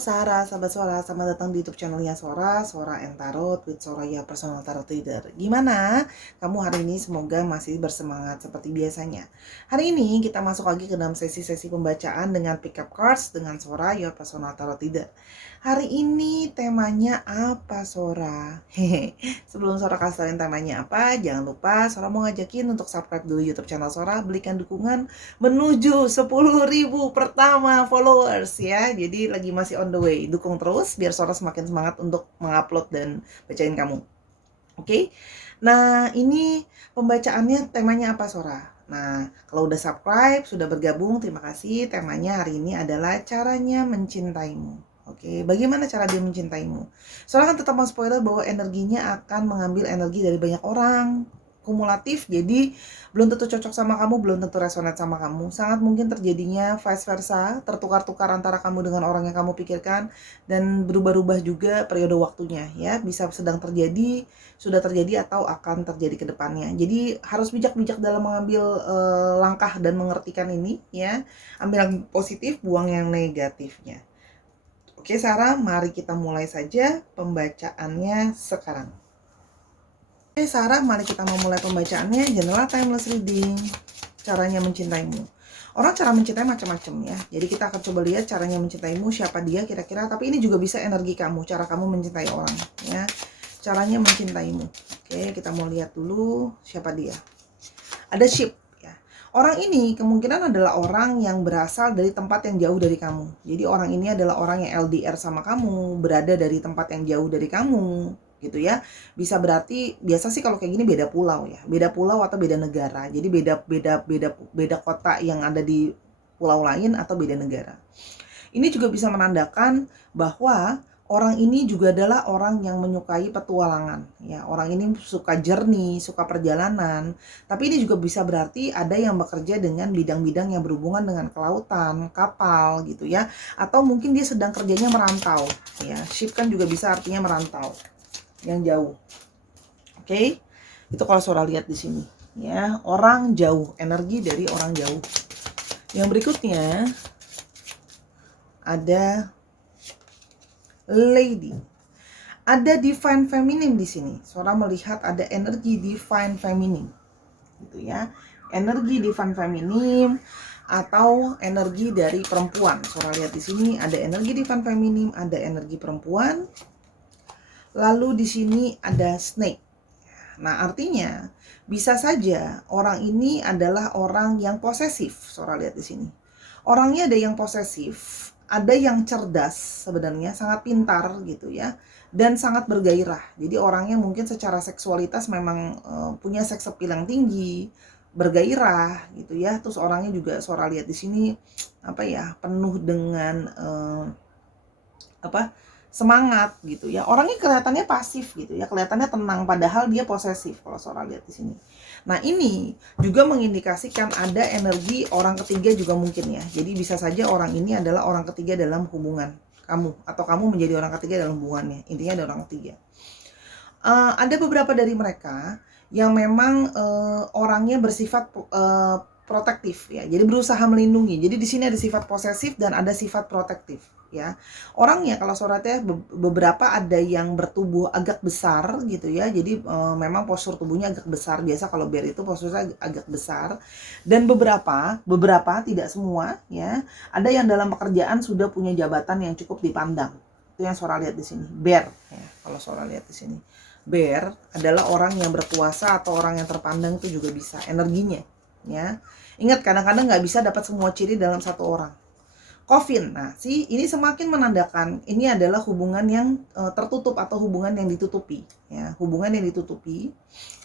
Sarah, sahabat Sora, selamat datang di YouTube channelnya Sora, Sora and Tarot with Soraya Personal Tarot Reader. Gimana? Kamu hari ini semoga masih bersemangat seperti biasanya. Hari ini kita masuk lagi ke dalam sesi-sesi pembacaan dengan pick up cards dengan Sora, your Personal Tarot Reader. Hari ini temanya apa, Sora? Hehe. Sebelum Sora kasih tauin temanya apa, jangan lupa Sora mau ngajakin untuk subscribe dulu YouTube channel Sora, berikan dukungan menuju 10.000 pertama followers ya. Jadi lagi masih on the way. Dukung terus biar Sora semakin semangat untuk mengupload dan bacain kamu. Oke. Nah, ini pembacaannya temanya apa, Sora? Nah, kalau udah subscribe, sudah bergabung, terima kasih. Temanya hari ini adalah caranya mencintaimu. Oke, bagaimana cara dia mencintaimu? Sora kan tetap spoiler bahwa energinya akan mengambil energi dari banyak orang, kumulatif, jadi belum tentu cocok sama kamu, belum tentu resonate sama kamu. Sangat mungkin terjadinya vice versa, tertukar-tukar antara kamu dengan orang yang kamu pikirkan, dan berubah-ubah juga periode waktunya ya. Bisa sedang terjadi, sudah terjadi, atau akan terjadi ke depannya. Jadi harus bijak-bijak dalam mengambil langkah dan mengertikan ini ya. Ambil yang positif, buang yang negatifnya. Oke Sarah, mari kita mulai saja pembacaannya sekarang. Oke Sarah, mari kita memulai pembacaannya. Jendela Timeless Reading, caranya mencintaimu. Orang cara mencintai macam-macam ya. Jadi kita akan coba lihat caranya mencintaimu, siapa dia kira-kira. Tapi ini juga bisa energi kamu, cara kamu mencintai orang ya. Caranya mencintaimu. Oke, kita mau lihat dulu siapa dia. Ada ship ya. Orang ini kemungkinan adalah orang yang berasal dari tempat yang jauh dari kamu. Jadi orang ini adalah orang yang LDR sama kamu, berada dari tempat yang jauh dari kamu gitu ya. Bisa berarti biasa sih kalau kayak gini beda pulau ya. Beda pulau atau beda negara. Jadi beda kota yang ada di pulau lain atau beda negara. Ini juga bisa menandakan bahwa orang ini juga adalah orang yang menyukai petualangan ya. Orang ini suka journey, suka perjalanan. Tapi ini juga bisa berarti ada yang bekerja dengan bidang-bidang yang berhubungan dengan kelautan, kapal gitu ya. Atau mungkin dia sedang kerjanya merantau ya. Ship kan juga bisa artinya merantau, yang jauh. Oke. Itu kalau Sora lihat di sini ya, orang jauh, energi dari orang jauh. Yang berikutnya ada Lady. Ada divine feminine di sini. Sora melihat ada energi divine feminine. Gitu ya. Energi divine feminine atau energi dari perempuan. Sora lihat di sini ada energi divine feminine, ada energi perempuan. Lalu di sini ada snake. Nah, artinya bisa saja orang ini adalah orang yang posesif. Sora lihat di sini. Orangnya ada yang posesif, ada yang cerdas sebenarnya, sangat pintar gitu ya, dan sangat bergairah. Jadi orangnya mungkin secara seksualitas memang punya seks appeal yang tinggi, bergairah gitu ya. Terus orangnya juga Sora lihat di sini apa ya, penuh dengan semangat gitu ya. Orangnya kelihatannya pasif gitu ya, kelihatannya tenang padahal dia posesif kalau Sora lihat di sini. Nah, ini juga mengindikasikan ada energi orang ketiga juga mungkin ya. Jadi bisa saja orang ini adalah orang ketiga dalam hubungan kamu, atau kamu menjadi orang ketiga dalam hubungannya. Intinya ada orang ketiga. Ada beberapa dari mereka yang memang orangnya bersifat protektif ya. Jadi berusaha melindungi. Jadi di sini ada sifat posesif dan ada sifat protektif ya. Orangnya kalau Sorate beberapa ada yang bertubuh agak besar gitu ya. Jadi memang postur tubuhnya agak besar. Biasa kalau bear itu posturnya agak besar. Dan beberapa tidak semua ya. Ada yang dalam pekerjaan sudah punya jabatan yang cukup dipandang. Itu yang Sora lihat di sini. Bear ya, kalau Sora lihat di sini. Bear adalah orang yang berkuasa atau orang yang terpandang, itu juga bisa energinya ya. Ingat, kadang-kadang nggak bisa dapat semua ciri dalam satu orang. Coffin, nah ini semakin menandakan ini adalah hubungan yang tertutup atau hubungan yang ditutupi ya, hubungan yang ditutupi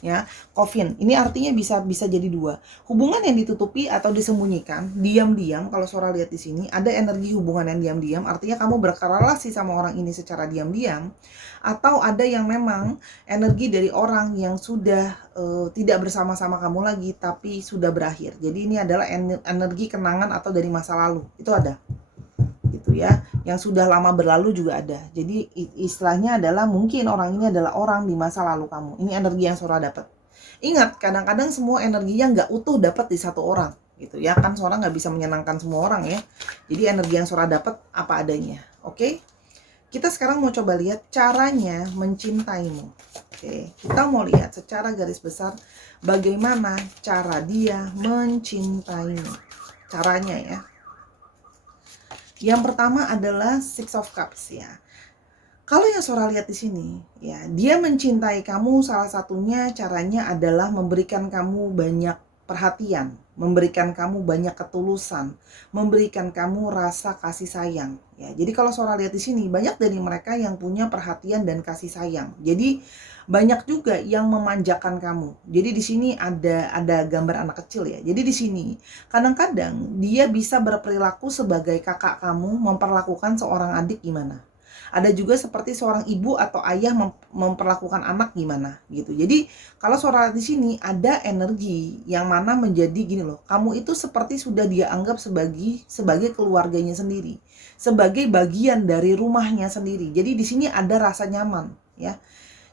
ya. Coffin ini artinya bisa jadi dua, hubungan yang ditutupi atau disembunyikan diam-diam. Kalau Sora lihat di sini ada energi hubungan yang diam-diam, artinya kamu berrelasi sama orang ini secara diam-diam, atau ada yang memang energi dari orang yang sudah tidak bersama-sama kamu lagi tapi sudah berakhir. Jadi ini adalah energi kenangan atau dari masa lalu, itu ada gitu ya, yang sudah lama berlalu juga ada. Jadi istilahnya adalah mungkin orang ini adalah orang di masa lalu kamu. Ini energi yang Sora dapat. Ingat, kadang-kadang semua energinya nggak utuh dapat di satu orang gitu ya kan. Sora nggak bisa menyenangkan semua orang ya. Jadi energi yang Sora dapat apa adanya. Oke? Kita sekarang mau coba lihat caranya mencintaimu. Oke, kita mau lihat secara garis besar bagaimana cara dia mencintaimu. Caranya ya. Yang pertama adalah Six of Cups ya. Kalau yang Sora lihat di sini, ya, dia mencintai kamu salah satunya caranya adalah memberikan kamu banyak perhatian, memberikan kamu banyak ketulusan, memberikan kamu rasa kasih sayang. Ya, jadi kalau Sora lihat di sini, banyak dari mereka yang punya perhatian dan kasih sayang. Jadi banyak juga yang memanjakan kamu. Jadi di sini ada gambar anak kecil ya. Jadi di sini kadang-kadang dia bisa berperilaku sebagai kakak kamu, memperlakukan seorang adik gimana. Ada juga seperti seorang ibu atau ayah memperlakukan anak gimana gitu. Jadi kalau suara di sini ada energi yang mana menjadi gini loh, kamu itu seperti sudah dia anggap sebagai keluarganya sendiri, sebagai bagian dari rumahnya sendiri. Jadi di sini ada rasa nyaman ya.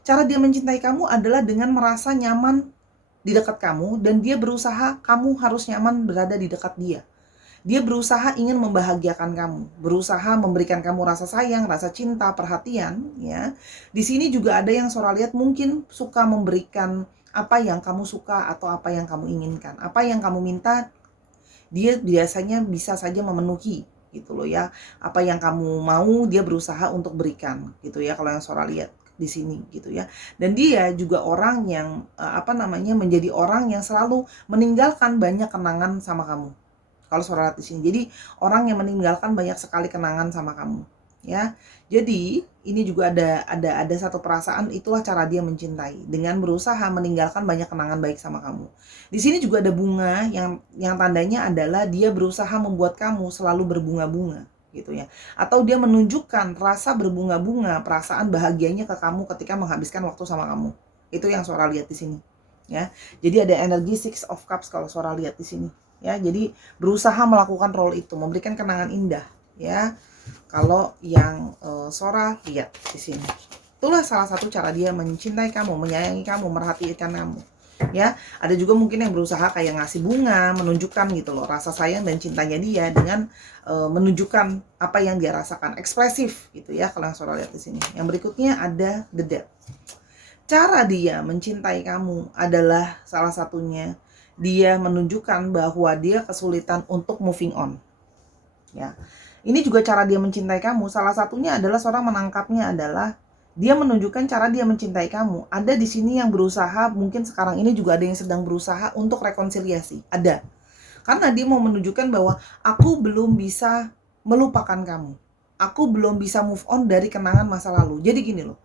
Cara dia mencintai kamu adalah dengan merasa nyaman di dekat kamu, dan dia berusaha kamu harus nyaman berada di dekat dia. Dia berusaha ingin membahagiakan kamu, berusaha memberikan kamu rasa sayang, rasa cinta, perhatian, ya. Di sini juga ada yang Sora lihat mungkin suka memberikan apa yang kamu suka atau apa yang kamu inginkan. Apa yang kamu minta, dia biasanya bisa saja memenuhi gitu loh ya. Apa yang kamu mau, dia berusaha untuk berikan gitu ya, kalau yang Sora lihat di sini gitu ya. Dan dia juga orang yang menjadi orang yang selalu meninggalkan banyak kenangan sama kamu. Kalau Sora lihat di sini. Jadi orang yang meninggalkan banyak sekali kenangan sama kamu, ya. Jadi ini juga ada satu perasaan, itulah cara dia mencintai dengan berusaha meninggalkan banyak kenangan baik sama kamu. Di sini juga ada bunga yang tandanya adalah dia berusaha membuat kamu selalu berbunga-bunga gitu ya. Atau dia menunjukkan rasa berbunga-bunga, perasaan bahagianya ke kamu ketika menghabiskan waktu sama kamu. Itu yang Sora lihat di sini, ya. Jadi ada energi Six of Cups kalau Sora lihat di sini. Ya, jadi berusaha melakukan role itu, memberikan kenangan indah, ya. Kalau yang Sora lihat di sini, itulah salah satu cara dia mencintai kamu, menyayangi kamu, merhatikan kamu, ya. Ada juga mungkin yang berusaha kayak ngasih bunga, menunjukkan gitu loh rasa sayang dan cintanya dia dengan menunjukkan apa yang dia rasakan, ekspresif gitu ya. Kalau yang Sora lihat di sini, yang berikutnya ada The Death. Cara dia mencintai kamu adalah salah satunya dia menunjukkan bahwa dia kesulitan untuk moving on. Ya. Ini juga cara dia mencintai kamu. Salah satunya adalah seorang menangkapnya adalah dia menunjukkan cara dia mencintai kamu. Ada di sini yang berusaha, mungkin sekarang ini juga ada yang sedang berusaha untuk rekonsiliasi. Ada. Karena dia mau menunjukkan bahwa aku belum bisa melupakan kamu. Aku belum bisa move on dari kenangan masa lalu. Jadi gini loh.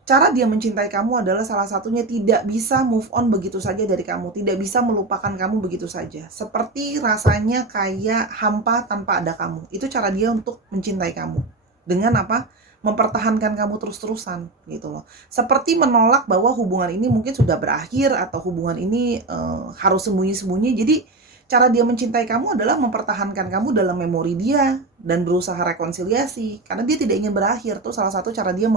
Cara dia mencintai kamu adalah salah satunya tidak bisa move on begitu saja dari kamu, tidak bisa melupakan kamu begitu saja. Seperti rasanya kayak hampa tanpa ada kamu. Itu cara dia untuk mencintai kamu. Dengan apa? Mempertahankan kamu terus-terusan gitu loh. Seperti menolak bahwa hubungan ini mungkin sudah berakhir atau hubungan ini harus sembunyi-sembunyi. Jadi cara dia mencintai kamu adalah mempertahankan kamu dalam memori dia dan berusaha rekonsiliasi karena dia tidak ingin berakhir. Tuh salah satu cara dia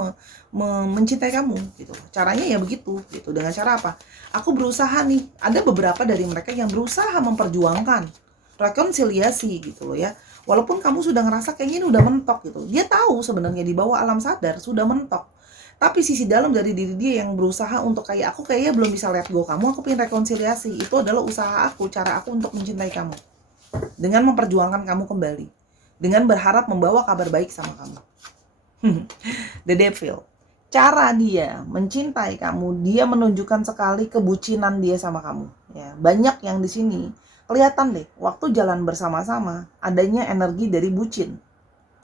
mencintai kamu gitu. Caranya ya begitu gitu. Dengan cara apa? Aku berusaha nih. Ada beberapa dari mereka yang berusaha memperjuangkan rekonsiliasi gitu loh ya. Walaupun kamu sudah ngerasa kayaknya ini udah mentok gitu. Dia tahu sebenarnya di bawah alam sadar sudah mentok. Tapi sisi dalam dari diri dia yang berusaha untuk kayak aku kayaknya belum bisa let go kamu, aku pengen rekonsiliasi. Itu adalah usaha aku, cara aku untuk mencintai kamu. Dengan memperjuangkan kamu kembali. Dengan berharap membawa kabar baik sama kamu. The Devil. Cara dia mencintai kamu, dia menunjukkan sekali kebucinan dia sama kamu. Ya, banyak yang di sini kelihatan deh, waktu jalan bersama-sama adanya energi dari bucin.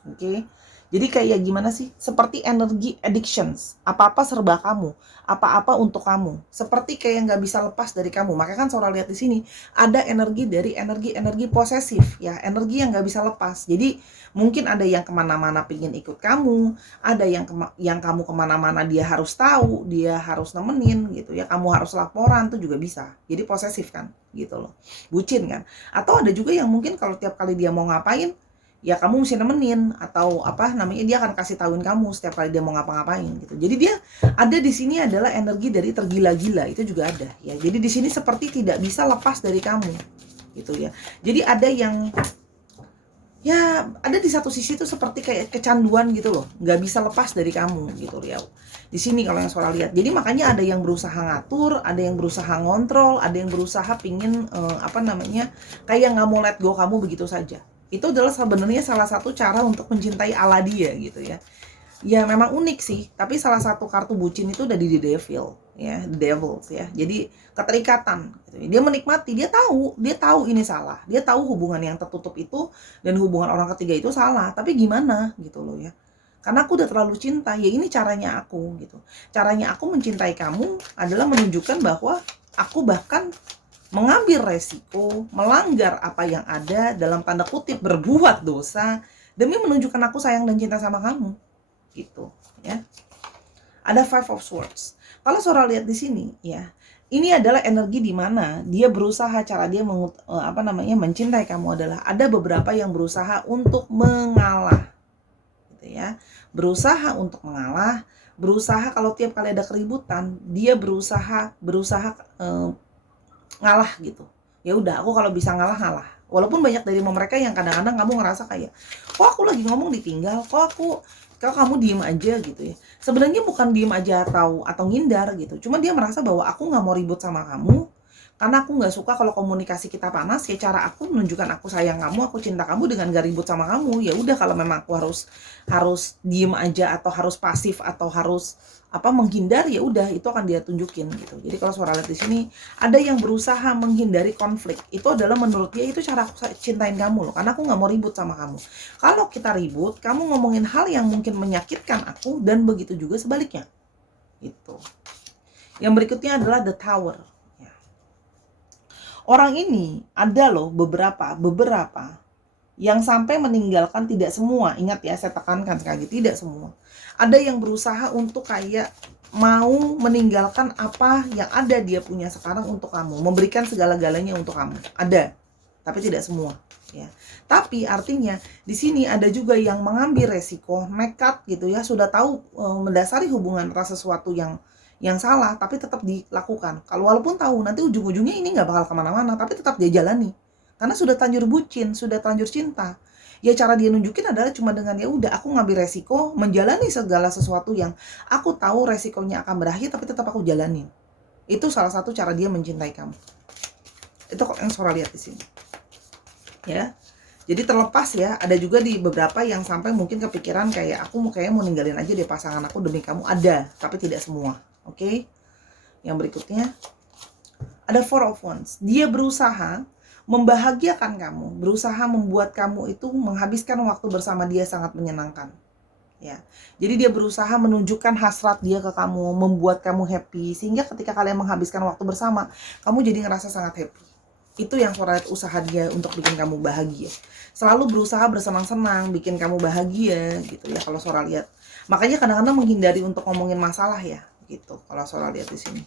Oke. Jadi kayak gimana sih? Seperti energi addictions. Apa-apa serba kamu, apa-apa untuk kamu. Seperti kayak nggak bisa lepas dari kamu. Makanya kan Sora lihat di sini ada energi dari energi posesif, ya, energi yang nggak bisa lepas. Jadi mungkin ada yang kemana-mana pingin ikut kamu, ada yang kamu kemana-mana dia harus tahu, dia harus nemenin gitu ya. Kamu harus laporan tuh juga bisa. Jadi posesif kan, gitu loh. Bucin kan. Atau ada juga yang mungkin kalau tiap kali dia mau ngapain, ya kamu mesti nemenin, atau dia akan kasih tahuin kamu setiap kali dia mau ngapa-ngapain gitu. Jadi dia ada di sini adalah energi dari tergila-gila, itu juga ada ya. Jadi di sini seperti tidak bisa lepas dari kamu gitu ya. Jadi ada yang ya ada di satu sisi tuh seperti kayak kecanduan gitu loh, nggak bisa lepas dari kamu gitu Riau. Di sini kalau yang Sora lihat, jadi makanya ada yang berusaha ngatur, ada yang berusaha ngontrol, ada yang berusaha pingin apa namanya, kayak nggak mau let go kamu begitu saja. Itu adalah sebenarnya salah satu cara untuk mencintai ala dia gitu ya. Ya memang unik sih, tapi salah satu kartu bucin itu udah di The Devil ya, The Devils ya. Jadi keterikatan gitu. Dia menikmati, dia tahu ini salah. Dia tahu hubungan yang tertutup itu dan hubungan orang ketiga itu salah, tapi gimana gitu loh ya. Karena aku udah terlalu cinta, ya ini caranya aku gitu. Caranya aku mencintai kamu adalah menunjukkan bahwa aku bahkan mengambil resiko, melanggar apa yang ada dalam tanda kutip berbuat dosa demi menunjukkan aku sayang dan cinta sama kamu gitu ya. Ada Five of Swords. Kalau Sora lihat di sini ya, ini adalah energi di mana dia berusaha, cara dia apa namanya, mencintai kamu adalah ada beberapa yang berusaha untuk mengalah gitu ya. Berusaha untuk mengalah, berusaha kalau tiap kali ada keributan, dia berusaha ngalah gitu. Ya udah, aku kalau bisa ngalah. Walaupun banyak dari mereka yang kadang-kadang kamu ngerasa kayak, kok aku lagi ngomong ditinggal, kok kamu diem aja gitu ya. Sebenarnya bukan diem aja atau ngindar gitu. Cuma dia merasa bahwa aku nggak mau ribut sama kamu, karena aku nggak suka kalau komunikasi kita panas. Ya cara aku menunjukkan aku sayang kamu, aku cinta kamu dengan gak ribut sama kamu. Ya udah, kalau memang aku harus diem aja atau harus pasif atau harus apa menghindar, ya udah itu akan dia tunjukin gitu. Jadi kalau Suara lihat di sini ada yang berusaha menghindari konflik. Itu adalah menurut dia itu cara aku cintain kamu loh, karena aku nggak mau ribut sama kamu. Kalau kita ribut, kamu ngomongin hal yang mungkin menyakitkan aku, dan begitu juga sebaliknya. Gitu. Yang berikutnya adalah The Tower. Ya. Orang ini ada loh beberapa yang sampai meninggalkan, tidak semua, ingat ya saya tekankan sekali, tidak semua. Ada yang berusaha untuk kayak mau meninggalkan apa yang ada dia punya sekarang untuk kamu, memberikan segala-galanya untuk kamu. Ada, tapi tidak semua ya. Tapi artinya di sini ada juga yang mengambil resiko, nekat gitu ya, sudah tahu mendasari hubungan rasa sesuatu yang salah, tapi tetap dilakukan. Kalau walaupun tahu nanti ujung-ujungnya ini nggak bakal kemana-mana, tapi tetap dia jalani. Karena sudah terlanjur bucin, sudah terlanjur cinta. Ya cara dia nunjukin adalah cuma dengan ya udah, aku ngambil resiko, menjalani segala sesuatu yang aku tahu resikonya akan berakhir, tapi tetap aku jalanin. Itu salah satu cara dia mencintai kamu. Itu kok yang Sora lihat di sini. Ya. Jadi terlepas ya, ada juga di beberapa yang sampai mungkin kepikiran kayak aku mau ninggalin aja deh pasangan aku demi kamu, ada, tapi tidak semua. Oke? Yang berikutnya ada Four of Wands. Dia berusaha membahagiakan kamu, berusaha membuat kamu itu menghabiskan waktu bersama dia sangat menyenangkan. Ya. Jadi dia berusaha menunjukkan hasrat dia ke kamu, membuat kamu happy, sehingga ketika kalian menghabiskan waktu bersama, kamu jadi ngerasa sangat happy. Itu yang Sora lihat usaha dia untuk bikin kamu bahagia. Selalu berusaha bersenang-senang, bikin kamu bahagia gitu ya kalau Sora lihat. Makanya kadang-kadang menghindari untuk ngomongin masalah ya, gitu kalau Sora lihat di sini.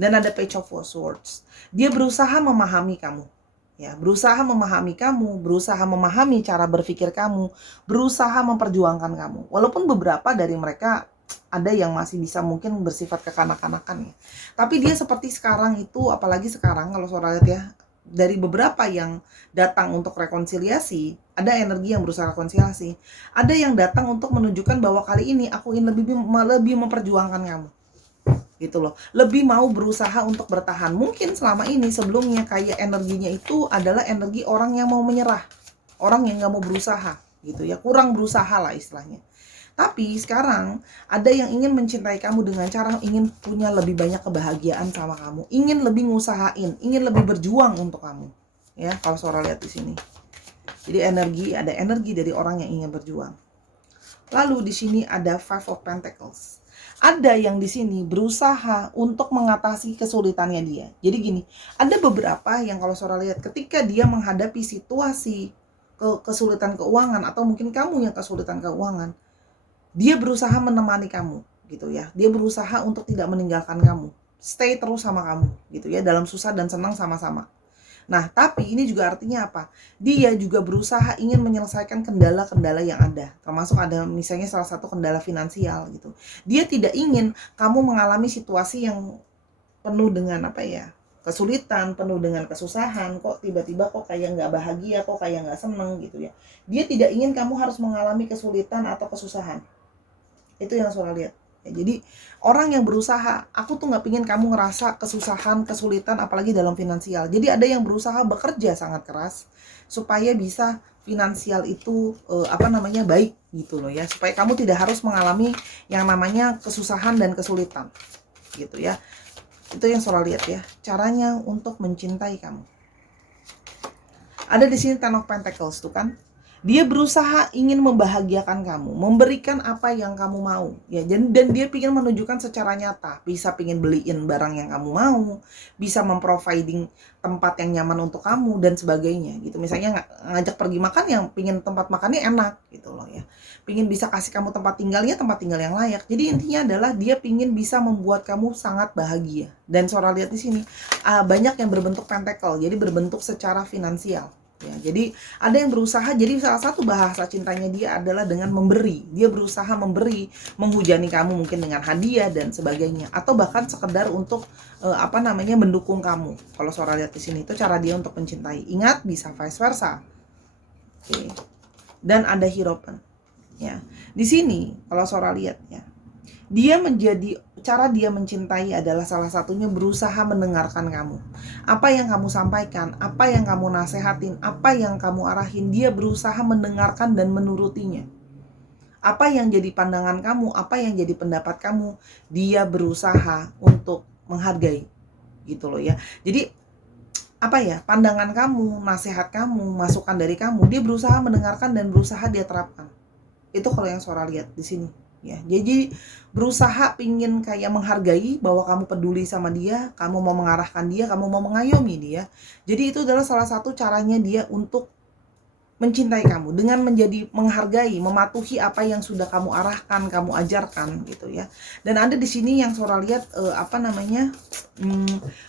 Dan ada Page of Swords. Dia berusaha memahami kamu. Ya, berusaha memahami kamu, berusaha memahami cara berpikir kamu, berusaha memperjuangkan kamu. Walaupun beberapa dari mereka ada yang masih bisa mungkin bersifat kekanak-kanakan ya. Tapi dia seperti sekarang itu, apalagi sekarang kalau Sora lihat ya, dari beberapa yang datang untuk rekonsiliasi, ada energi yang berusaha rekonsiliasi. Ada yang datang untuk menunjukkan bahwa kali ini aku ingin lebih memperjuangkan kamu. Gitu loh, lebih mau berusaha untuk bertahan. Mungkin selama ini sebelumnya kayak energinya itu adalah energi orang yang mau menyerah, orang yang nggak mau berusaha gitu ya, kurang berusaha lah istilahnya. Tapi sekarang ada yang ingin mencintai kamu dengan cara ingin punya lebih banyak kebahagiaan sama kamu, ingin lebih ngusahain, ingin lebih berjuang untuk kamu ya. Kalau Sora lihat di sini, jadi ada energi dari orang yang ingin berjuang. Lalu di sini ada Five of Pentacles. Ada yang di sini berusaha untuk mengatasi kesulitannya dia. Jadi gini, ada beberapa yang kalau Sora lihat ketika dia menghadapi situasi kesulitan keuangan, atau mungkin kamu yang kesulitan keuangan, dia berusaha menemani kamu gitu ya. Dia berusaha untuk tidak meninggalkan kamu. Stay terus sama kamu gitu ya, dalam susah dan senang sama-sama. Nah, tapi ini juga artinya apa? Dia juga berusaha ingin menyelesaikan kendala-kendala yang ada. Termasuk ada misalnya salah satu kendala finansial gitu. Dia tidak ingin kamu mengalami situasi yang penuh dengan apa ya? kesulitan, penuh dengan kesusahan, kok tiba-tiba kok kayak nggak bahagia, kok kayak nggak seneng gitu ya. Dia tidak ingin kamu harus mengalami kesulitan atau kesusahan. Itu yang Sora lihat. Ya, jadi orang yang berusaha, aku tuh nggak pingin kamu ngerasa kesusahan, kesulitan, apalagi dalam finansial. Jadi ada yang berusaha bekerja sangat keras supaya bisa finansial itu baik gitu loh ya, supaya kamu tidak harus mengalami yang namanya kesusahan dan kesulitan gitu ya. Itu yang Sora lihat ya, caranya untuk mencintai kamu. Ada di sini Ten of Pentacles tuh kan. Dia berusaha ingin membahagiakan kamu, memberikan apa yang kamu mau ya, dan dia ingin menunjukkan secara nyata, bisa pingin beliin barang yang kamu mau, bisa memproviding tempat yang nyaman untuk kamu dan sebagainya gitu. Misalnya ngajak pergi makan, yang pingin tempat makannya enak gitu loh ya, pingin bisa kasih kamu tempat tinggal yang layak. Jadi intinya adalah dia pingin bisa membuat kamu sangat bahagia. Dan Sora lihat di sini banyak yang berbentuk pentacle, jadi berbentuk secara finansial. Ya, jadi ada yang berusaha, jadi salah satu bahasa cintanya dia adalah dengan memberi. Dia berusaha memberi, menghujani kamu mungkin dengan hadiah dan sebagainya, atau bahkan sekedar untuk mendukung kamu. Kalau Sora lihat di sini itu cara dia untuk mencintai. Ingat, bisa vice versa. Oke. Dan ada Hierophant. Ya. Di sini kalau Sora lihat ya, cara dia mencintai adalah salah satunya berusaha mendengarkan kamu. Apa yang kamu sampaikan, apa yang kamu nasehatin, apa yang kamu arahin, dia berusaha mendengarkan dan menurutinya. Apa yang jadi pandangan kamu, apa yang jadi pendapat kamu, dia berusaha untuk menghargai. Gitu loh ya. Jadi pandangan kamu, nasihat kamu, masukan dari kamu, dia berusaha mendengarkan dan berusaha dia terapkan. Itu kalau yang Sora lihat di sini. Ya, jadi berusaha pingin kayak menghargai bahwa kamu peduli sama dia, kamu mau mengarahkan dia, kamu mau mengayomi dia. Jadi itu adalah salah satu caranya dia untuk mencintai kamu, dengan menjadi menghargai, mematuhi apa yang sudah kamu arahkan, kamu ajarkan gitu ya. Dan ada di sini yang Sora lihat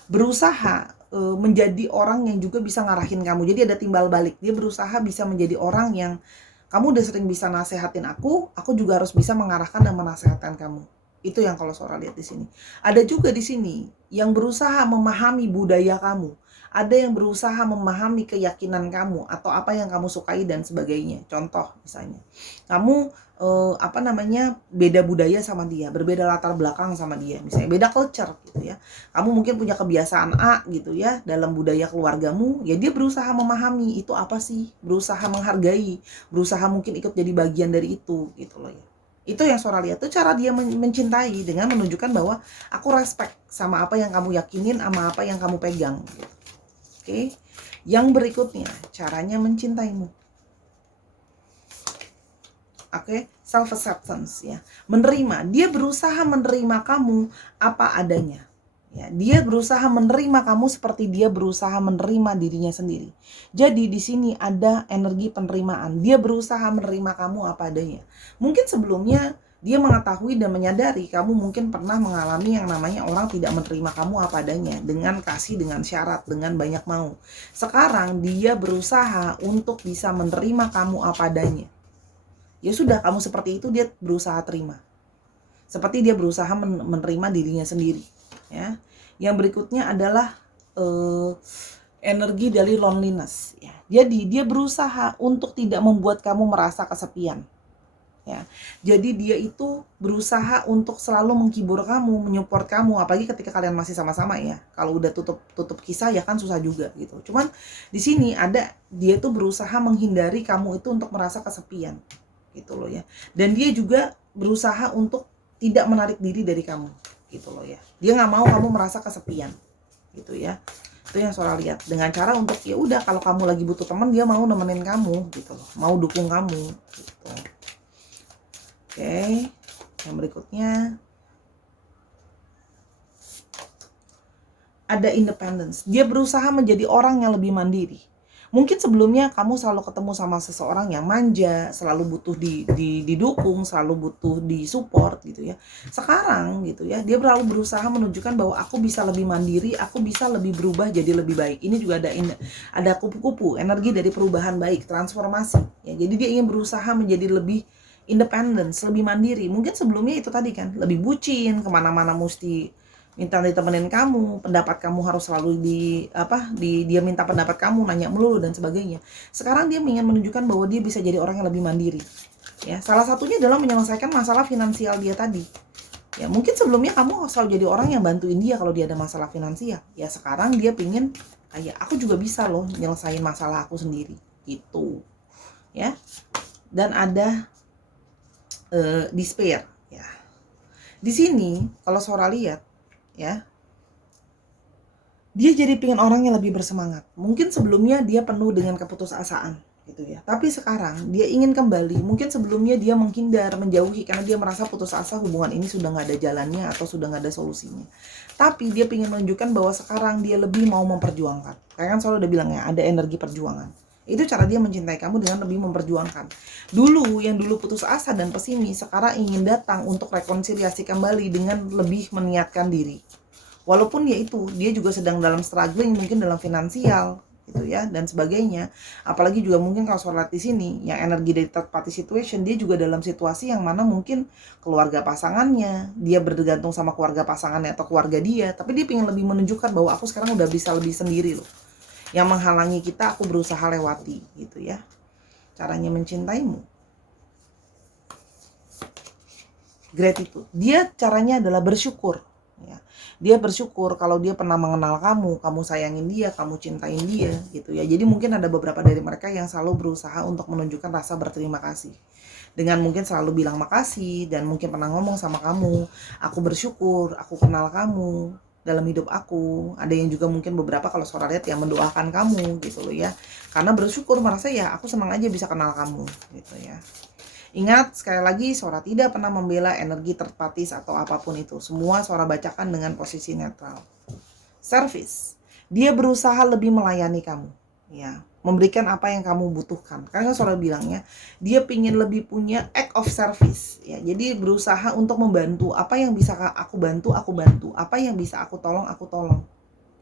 berusaha menjadi orang yang juga bisa ngarahin kamu. Jadi ada timbal balik. Dia berusaha bisa menjadi orang yang kamu udah sering bisa nasehatin aku juga harus bisa mengarahkan dan menasehatkan kamu. Itu yang kalau Sora lihat di sini. Ada juga di sini yang berusaha memahami budaya kamu. Ada yang berusaha memahami keyakinan kamu atau apa yang kamu sukai dan sebagainya. Contoh misalnya, kamu beda budaya sama dia, berbeda latar belakang sama dia, misalnya beda culture gitu ya. Kamu mungkin punya kebiasaan A gitu ya dalam budaya keluargamu, ya dia berusaha memahami itu apa sih, berusaha menghargai, berusaha mungkin ikut jadi bagian dari itu gitu loh ya. Itu yang Sora lihat, itu cara dia mencintai dengan menunjukkan bahwa aku respect sama apa yang kamu yakinin, sama apa yang kamu pegang gitu. Oke. Yang berikutnya, caranya mencintaimu. Oke, self acceptance ya. Menerima, dia berusaha menerima kamu apa adanya. Ya, dia berusaha menerima kamu seperti dia berusaha menerima dirinya sendiri. Jadi di sini ada energi penerimaan. Dia berusaha menerima kamu apa adanya. Mungkin sebelumnya dia mengetahui dan menyadari kamu mungkin pernah mengalami yang namanya orang tidak menerima kamu apa adanya, dengan kasih, dengan syarat, dengan banyak mau. Sekarang dia berusaha untuk bisa menerima kamu apa adanya. Ya sudah, kamu seperti itu, dia berusaha terima. Seperti dia berusaha menerima dirinya sendiri. Ya. Yang berikutnya adalah energi dari loneliness. Ya. Jadi dia berusaha untuk tidak membuat kamu merasa kesepian. Ya. Jadi dia itu berusaha untuk selalu menghibur kamu, menyupport kamu, apalagi ketika kalian masih sama-sama ya. Kalau udah tutup kisah ya kan susah juga gitu. Cuman di sini ada, dia tuh berusaha menghindari kamu itu untuk merasa kesepian gitu loh ya. Dan dia juga berusaha untuk tidak menarik diri dari kamu gitu loh ya. Dia nggak mau kamu merasa kesepian gitu ya. Itu yang Sora lihat, dengan cara untuk ya udah, kalau kamu lagi butuh teman, dia mau nemenin kamu gitu loh, mau dukung kamu gitu. Oke, yang berikutnya ada independence. Dia berusaha menjadi orang yang lebih mandiri. Mungkin sebelumnya kamu selalu ketemu sama seseorang yang manja, selalu butuh didukung, selalu butuh disupport gitu ya. Sekarang gitu ya, dia selalu berusaha menunjukkan bahwa aku bisa lebih mandiri, aku bisa lebih berubah jadi lebih baik. Ini juga ada kupu-kupu, energi dari perubahan baik, transformasi ya. Jadi dia ingin berusaha menjadi lebih independence, lebih mandiri. Mungkin sebelumnya itu tadi kan, lebih bucin, kemana-mana mesti minta ditemenin kamu, pendapat kamu harus selalu dia minta pendapat kamu, nanya melulu dan sebagainya. Sekarang dia ingin menunjukkan bahwa dia bisa jadi orang yang lebih mandiri. Ya, salah satunya adalah menyelesaikan masalah finansial dia tadi. Ya, mungkin sebelumnya kamu selalu jadi orang yang bantuin dia kalau dia ada masalah finansial. Ya, sekarang dia pingin kayak aku juga bisa loh nyelesain masalah aku sendiri gitu. Ya. Dan ada despair ya. Di sini kalau Sora lihat ya, dia jadi pengen orang yang lebih bersemangat. Mungkin sebelumnya dia penuh dengan keputusasaan gitu ya, tapi sekarang dia ingin kembali. Mungkin sebelumnya dia menghindar, menjauhi karena dia merasa putus asa, hubungan ini sudah nggak ada jalannya atau sudah nggak ada solusinya. Tapi dia ingin menunjukkan bahwa sekarang dia lebih mau memperjuangkan. Kayak kan selalu udah bilang ya, ada energi perjuangan. Itu cara dia mencintai kamu, dengan lebih memperjuangkan. Dulu yang dulu putus asa dan pesimis, sekarang ingin datang untuk rekonsiliasi kembali dengan lebih meniatkan diri. Walaupun ya itu, dia juga sedang dalam struggling, mungkin dalam finansial gitu ya dan sebagainya. Apalagi juga mungkin kalau sholat di sini, yang energi dari third party situation, dia juga dalam situasi yang mana mungkin keluarga pasangannya, dia bergantung sama keluarga pasangannya atau keluarga dia, tapi dia ingin lebih menunjukkan bahwa aku sekarang udah bisa lebih sendiri loh. Yang menghalangi kita aku berusaha lewati gitu ya. Caranya mencintaimu, gratitude. Dia caranya adalah bersyukur ya. Dia bersyukur kalau dia pernah mengenal kamu, kamu sayangin dia, kamu cintain dia gitu ya. Jadi mungkin ada beberapa dari mereka yang selalu berusaha untuk menunjukkan rasa berterima kasih. Dengan mungkin selalu bilang makasih dan mungkin pernah ngomong sama kamu, aku bersyukur, aku kenal kamu dalam hidup aku. Ada yang juga mungkin beberapa kalau Sora lihat yang mendoakan kamu gitu loh ya. Karena bersyukur, merasa ya aku senang aja bisa kenal kamu gitu ya. Ingat, sekali lagi, Sora tidak pernah membela energi terpatis atau apapun itu. Semua Sora bacakan dengan posisi netral. Service. Dia berusaha lebih melayani kamu. Ya, memberikan apa yang kamu butuhkan. Karena Sora bilangnya, dia pingin lebih punya act of service. Ya, jadi berusaha untuk membantu. Apa yang bisa aku bantu, aku bantu. Apa yang bisa aku tolong, aku tolong.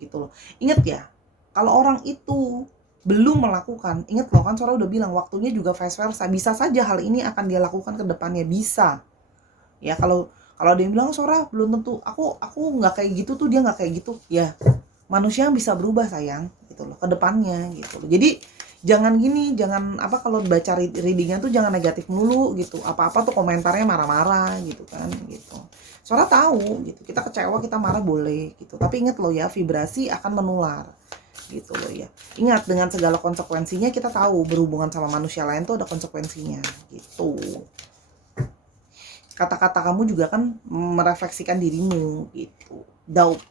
Gitu loh. Ingat ya, kalau orang itu belum melakukan, ingat loh kan Sora udah bilang waktunya juga vice versa, bisa saja hal ini akan dia lakukan ke depannya, bisa ya. Kalau dia bilang Sora belum tentu, aku nggak kayak gitu tuh, dia nggak kayak gitu ya, manusia bisa berubah sayang gitu loh ke depannya gitu loh. Jadi jangan gini, jangan kalau baca readingnya tuh jangan negatif mulu gitu, apa-apa tuh komentarnya marah-marah gitu kan gitu. Sora tahu gitu, kita kecewa, kita marah boleh gitu, tapi ingat loh ya, vibrasi akan menular gitu loh ya. Ingat, dengan segala konsekuensinya, kita tahu berhubungan sama manusia lain tuh ada konsekuensinya gitu. Kata-kata kamu juga kan merefleksikan dirimu gitu. Doubt.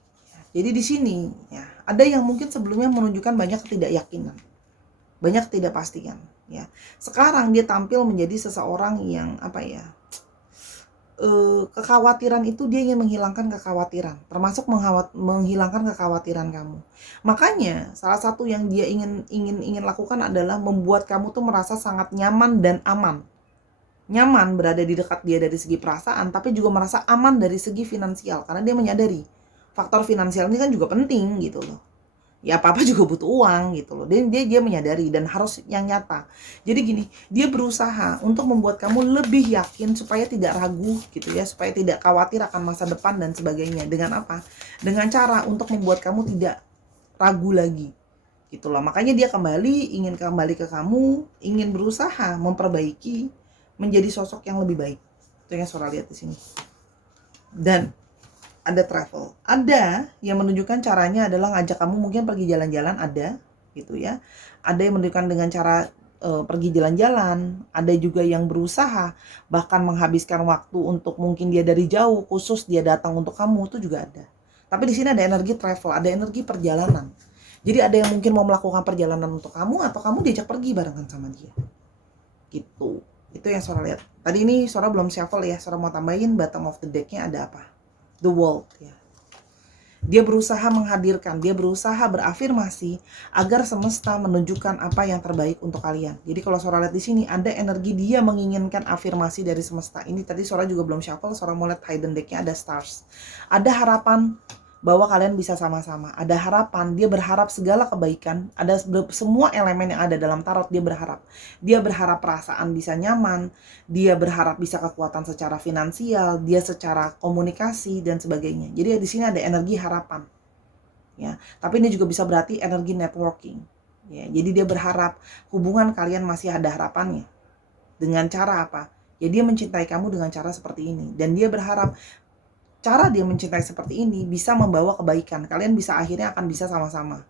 Jadi di sini ya, ada yang mungkin sebelumnya menunjukkan banyak ketidakyakinan, banyak ketidakpastian ya. Sekarang dia tampil menjadi seseorang yang kekhawatiran itu, dia ingin menghilangkan kekhawatiran, termasuk menghilangkan kekhawatiran kamu. Makanya salah satu yang dia ingin lakukan adalah membuat kamu tuh merasa sangat nyaman dan aman. Nyaman berada di dekat dia dari segi perasaan, tapi juga merasa aman dari segi finansial, karena dia menyadari faktor finansial ini kan juga penting gitu loh. Ya apa-apa juga butuh uang gitu loh. Dia menyadari dan harus yang nyata. Jadi gini, dia berusaha untuk membuat kamu lebih yakin supaya tidak ragu gitu ya, supaya tidak khawatir akan masa depan dan sebagainya. Dengan apa? Dengan cara untuk membuat kamu tidak ragu lagi. Gitu loh. Makanya dia ingin kembali ke kamu, ingin berusaha memperbaiki, menjadi sosok yang lebih baik. Itu yang Sora lihat di sini. Dan ada travel, ada yang menunjukkan caranya adalah ngajak kamu mungkin pergi jalan-jalan, ada gitu ya. Ada yang menunjukkan dengan cara pergi jalan-jalan, ada juga yang berusaha bahkan menghabiskan waktu untuk mungkin dia dari jauh khusus dia datang untuk kamu, itu juga ada. Tapi di sini ada energi travel, ada energi perjalanan. Jadi ada yang mungkin mau melakukan perjalanan untuk kamu, atau kamu diajak pergi barengan sama dia. Gitu. Itu yang Sora lihat. Tadi ini Sora belum shuffle ya, Sora mau tambahin bottom of the deck-nya ada apa? The world ya. Dia berusaha menghadirkan, dia berusaha berafirmasi agar semesta menunjukkan apa yang terbaik untuk kalian. Jadi kalau Sora lihat di sini ada energi dia menginginkan afirmasi dari semesta. Ini tadi Sora juga belum shuffle, Sora mau lihat hidden deck-nya ada stars. Ada harapan bahwa kalian bisa sama-sama. Ada harapan, dia berharap segala kebaikan, ada semua elemen yang ada dalam tarot dia berharap. Dia berharap perasaan bisa nyaman, dia berharap bisa kekuatan secara finansial, dia secara komunikasi dan sebagainya. Jadi di sini ada energi harapan. Ya, tapi ini juga bisa berarti energi networking. Ya, jadi dia berharap hubungan kalian masih ada harapannya. Dengan cara apa? Ya dia mencintai kamu dengan cara seperti ini. Dan dia berharap cara dia mencintai seperti ini bisa membawa kebaikan. Kalian bisa akhirnya akan bisa sama-sama.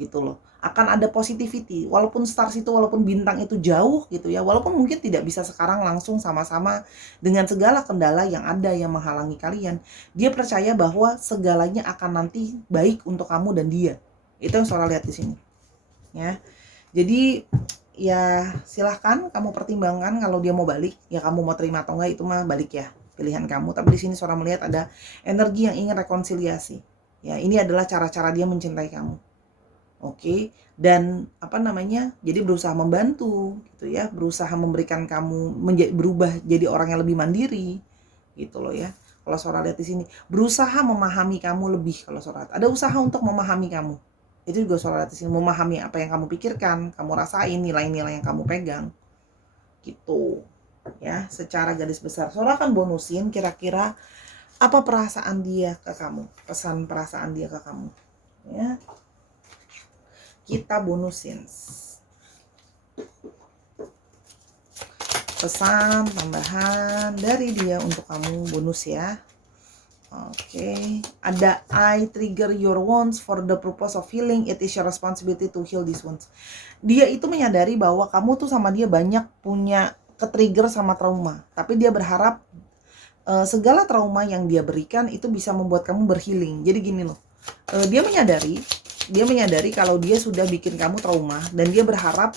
Gitu loh. Akan ada positivity. Walaupun stars itu, walaupun bintang itu jauh gitu ya. Walaupun mungkin tidak bisa sekarang langsung sama-sama dengan segala kendala yang ada yang menghalangi kalian. Dia percaya bahwa segalanya akan nanti baik untuk kamu dan dia. Itu yang Sora lihat di sini. Ya. Jadi ya silahkan kamu pertimbangkan kalau dia mau balik, ya kamu mau terima atau enggak itu mah balik ya, pilihan kamu. Tapi di sini Sora melihat ada energi yang ingin rekonsiliasi. Ya, ini adalah cara-cara dia mencintai kamu. Oke, dan apa namanya? Jadi berusaha membantu gitu ya, berusaha memberikan kamu berubah jadi orang yang lebih mandiri gitu loh ya. Kalau Sora lihat di sini, berusaha memahami kamu lebih. Kalau Sora ada usaha untuk memahami kamu. Itu juga Sora lihat di sini, memahami apa yang kamu pikirkan, kamu rasain, nilai-nilai yang kamu pegang. Gitu. Ya, secara garis besar Sora akan bonusin kira-kira apa perasaan dia ke kamu, pesan perasaan dia ke kamu. Ya. Kita bonusin pesan tambahan dari dia untuk kamu, bonus ya. Oke, ada I trigger your wounds for the purpose of healing. It is your responsibility to heal these wounds. Dia itu menyadari bahwa kamu tuh sama dia banyak punya ke-trigger sama trauma, tapi dia berharap segala trauma yang dia berikan itu bisa membuat kamu berhealing. Jadi gini loh, dia menyadari kalau dia sudah bikin kamu trauma, dan dia berharap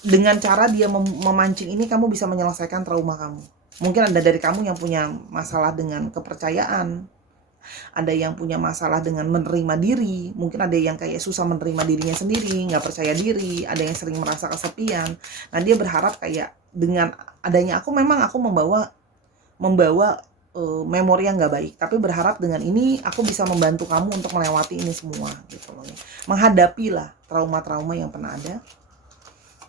dengan cara dia memancing ini kamu bisa menyelesaikan trauma kamu. Mungkin ada dari kamu yang punya masalah dengan kepercayaan, ada yang punya masalah dengan menerima diri, mungkin ada yang kayak susah menerima dirinya sendiri, nggak percaya diri, ada yang sering merasa kesepian. Nah dia berharap kayak dengan adanya aku membawa memori yang nggak baik, tapi berharap dengan ini aku bisa membantu kamu untuk melewati ini semua gitu loh, menghadapilah trauma-trauma yang pernah ada.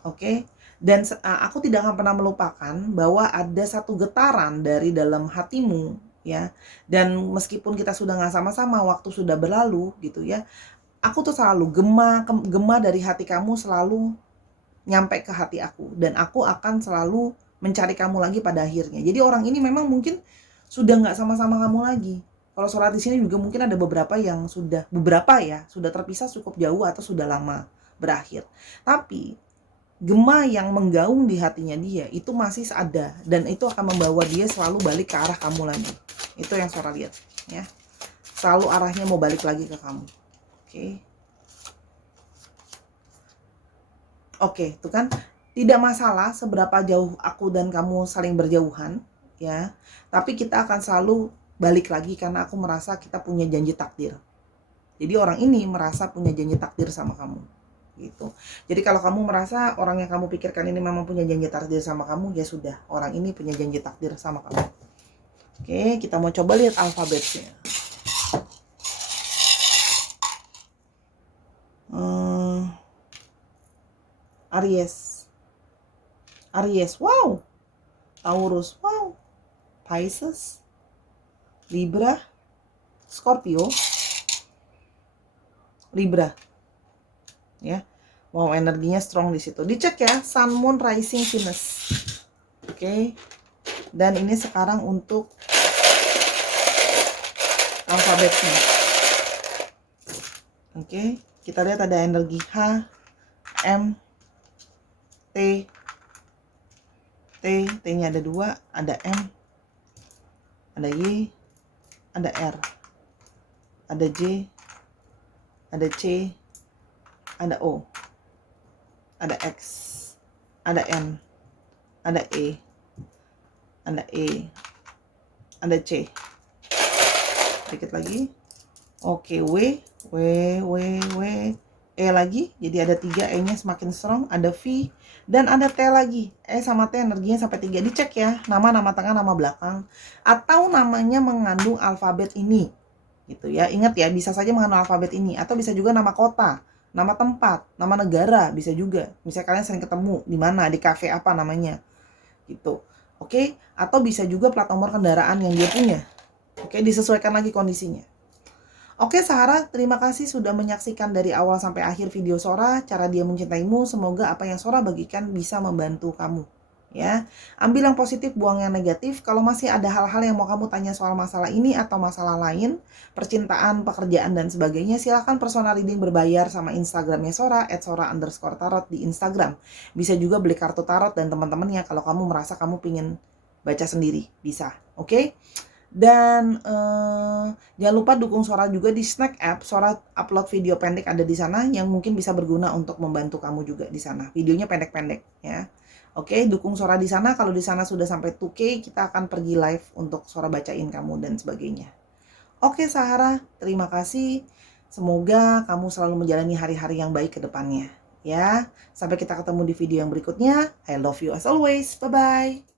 Oke. Dan aku tidak akan pernah melupakan bahwa ada satu getaran dari dalam hatimu ya. Dan meskipun kita sudah nggak sama-sama, waktu sudah berlalu gitu ya, aku tuh selalu gema dari hati kamu selalu nyampe ke hati aku, dan aku akan selalu mencari kamu lagi pada akhirnya. Jadi orang ini memang mungkin sudah nggak sama-sama kamu lagi. Kalau sholat di sini juga mungkin ada beberapa sudah terpisah cukup jauh atau sudah lama berakhir. Tapi gema yang menggaung di hatinya dia itu masih ada, dan itu akan membawa dia selalu balik ke arah kamu lagi. Itu yang Sora lihat ya. Selalu arahnya mau balik lagi ke kamu. Oke, itu kan tidak masalah seberapa jauh aku dan kamu saling berjauhan ya. Tapi kita akan selalu balik lagi karena aku merasa kita punya janji takdir. Jadi orang ini merasa punya janji takdir sama kamu. Gitu. Jadi kalau kamu merasa orang yang kamu pikirkan ini memang punya janji takdir sama kamu, ya sudah, orang ini punya janji takdir sama kamu. Oke, kita mau coba lihat alfabetnya. Aries, wow. Taurus, wow. Pisces, Libra, Scorpio, Libra. Ya. Wow, energinya strong di situ. Dicek ya, Sun, Moon, Rising, Venus. Oke. Dan ini sekarang untuk alfabetnya. Oke, kita lihat ada energi H, M, T. T-nya ada 2, ada M, ada Y, ada R, ada J, ada C, ada O, ada X, ada N, ada E, ada E, ada C. Dikit lagi. Oke, W, E lagi. Jadi ada 3 E-nya semakin strong, ada V, dan ada T lagi. E sama T energinya sampai 3. Dicek ya, nama tengah, nama belakang, atau namanya mengandung alfabet ini. gitu ya. Ingat ya, bisa saja mengandung alfabet ini, atau bisa juga nama kota, nama tempat, nama negara, bisa juga. Misalnya kalian sering ketemu di mana, di kafe apa namanya, gitu. Oke, atau bisa juga plat nomor kendaraan yang dia punya. Oke, disesuaikan lagi kondisinya. Oke Sarah, terima kasih sudah menyaksikan dari awal sampai akhir video Sora, cara dia mencintaimu. Semoga apa yang Sora bagikan bisa membantu kamu. Ya, ambil yang positif, buang yang negatif. Kalau masih ada hal-hal yang mau kamu tanya soal masalah ini atau masalah lain, percintaan, pekerjaan, dan sebagainya, silahkan personal reading berbayar sama Instagramnya Sora, @sora_tarot di Instagram. Bisa juga beli kartu tarot dan teman-temannya kalau kamu merasa kamu pingin baca sendiri, bisa. Oke? Dan jangan lupa dukung Sora juga di Snack App. Sora upload video pendek ada di sana yang mungkin bisa berguna untuk membantu kamu juga di sana. Videonya pendek-pendek ya. Oke, dukung Sora di sana. Kalau di sana sudah sampai 2K, kita akan pergi live untuk Sora bacain kamu dan sebagainya. Oke, Sahara, terima kasih. Semoga kamu selalu menjalani hari-hari yang baik ke depannya ya. Sampai kita ketemu di video yang berikutnya. I love you as always. Bye bye.